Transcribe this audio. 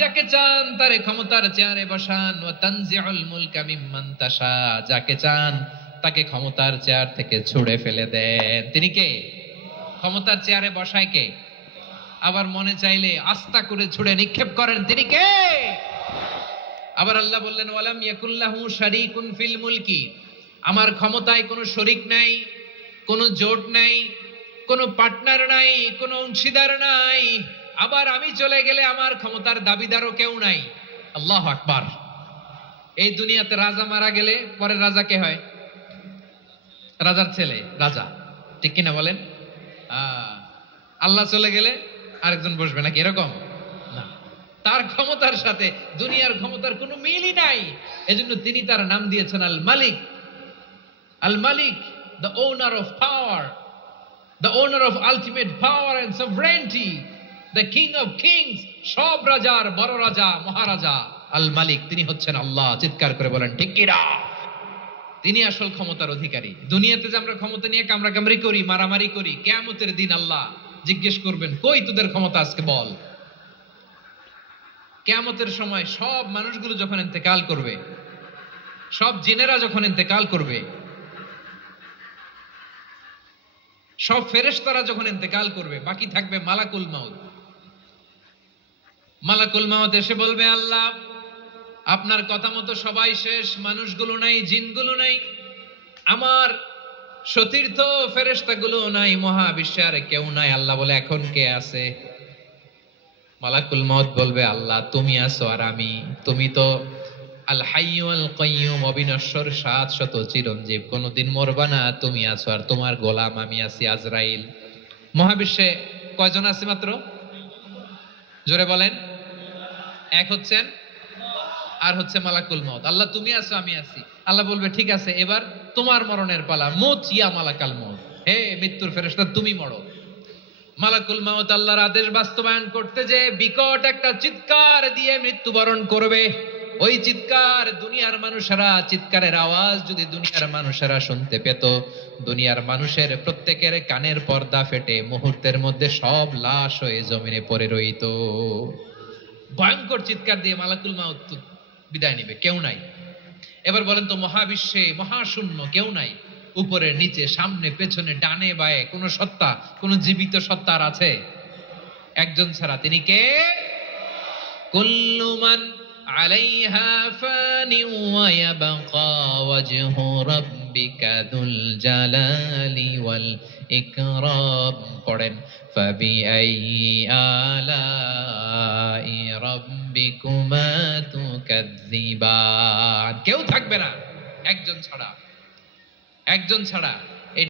যাকে চান তারে ক্ষমতার চেয়ারে বসান, ওয়া তানজিউল মুলকা মিম্মান তাশা, যাকে চান তাকে ক্ষমতার চেয়ার থেকে ছুঁড়ে ফেলে দেন। তিনি কে? ক্ষমতার চেয়ারে বসায় কে? আবার মনে চাইলে আস্থা করে ছুঁড়ে নিক্ষেপ করেন, তিনি কে? আবার আল্লাহ বললেন, ওয়ালাম ইয়াকুল্লাহু শারীকুন ফিল মুলকি, আমার ক্ষমতায় কোনো শরীক নাই, কোনো জোট নাই, কোনো পার্টনার নাই, কোনো অংশীদার নাই। আবার আমি চলে গেলে আমার ক্ষমতার দাবিদারও কেউ নাই। আল্লাহু আকবার। এই দুনিয়াতে রাজা মারা গেলে পরে রাজা কে হয়? রাজার ছেলে রাজা, ঠিক কিনা বলেন? আল্লাহ চলে গেলে আরেকজন বসবে নাকি এরকম না। তার ক্ষমতার সাথে দুনিয়ার ক্ষমতার কোনো মিলই নাই। এজন্য তিনি তার নাম দিয়েছেন আল মালিক। আল মালিক, the owner of power, the owner of ultimate power and sovereignty, the king of kings, সব রাজার বড় রাজা, মহারাজা আল মালিক, তিনি হচ্ছেন আল্লাহ। চিৎকার করে বলেন ঠিক কিনা? তিনি আসল ক্ষমতার অধিকারী। দুনিয়াতে যে আমরা ক্ষমতা নিয়ে কামড়াকামড়ি করি, মারামারি করি, কিয়ামতের দিন আল্লাহ জিজ্ঞেস করবেন, কই তোদের ক্ষমতা আজকে বল। কিয়ামতের সময় সব মানুষগুলো যখন ইন্তেকাল করবে, সব জিনেরা যখন ইন্তেকাল করবে, সব ফেরেশতারা যখন ইন্তেকাল করবে, বাকি থাকবে মালাকুল মাউত। মালাকুল মাউত এসে বলবে, আল্লাহ আপনার কথা মতো সবাই শেষ, মানুষগুলো নাই, জিনগুলো নাই, আমার সতীর্থ ফেরেশতাগুলো নাই, মহাবিশ্বে আর কেউ নাই। আল্লাহ বলে, এখন কে আছে? মালাকুল মাউত বলবে, আল্লাহ তুমি আছো আর আমি। তুমি তো আল হাইয়্যু আল কাইয়্যুম, অবিনশ্বর, শাশ্বত, চিরঞ্জীব, কোনদিন মরবা না, তুমি আছো আর তোমার গোলাম আমি আছি আজরাইল। মহাবিশ্বে কয়জন আছে মাত্র? জোরে বলেন। এক হচ্ছেন আর হচ্ছে মালাকুল মাউত। আল্লাহ তুমি আছো আমি আছি। আল্লাহ বলবে, ঠিক আছে, এবার তোমার মরণের পালা, মুত ইয়া মালাকাল মাউত, হে মৃত্যুর ফেরেশতা তুমি মরো। মালাকুল মাউত আল্লাহর আদেশ বাস্তবায়ন করতে যে বিকট একটা চিৎকার দিয়ে মৃত্যুবরণ করবে। ওই চিৎকার দুনিয়ার মানুষেরা, চিৎকারের আওয়াজ যদি দুনিয়ার মানুষেরা শুনতে পেত, দুনিয়ার মানুষের প্রত্যেকের কানের পর্দা ফেটে মুহূর্তের মধ্যে সব লাশ হয়ে জমিনে পড়ে রইত। ভয়ঙ্কর চিৎকার দিয়ে মালাকুল মাউত বিদায় নিবে, কেউ নাই। এবার বলেন তো, মহাবিশ্বে মহাশূন্য, কেউ নাই, উপরে নিচে, সামনে পেছনে, ডানে বায়ে কোন সত্তা, কোন জীবিত সত্তা আর আছে? একজন ছাড়া, তিনি কে? কুল্লু মান আলাইহা ফানি ওয়া ইয়াবকা ওয়াজহু রাব্বিকা যুল জালালি ওয়াল ইকরাম। পড়েন, ফাবিআইয়ি আলাই রাব্বিকুমা তুকাজ্জিবান। কেউ থাকবে না একজন ছাড়া, একজন ছাড়া।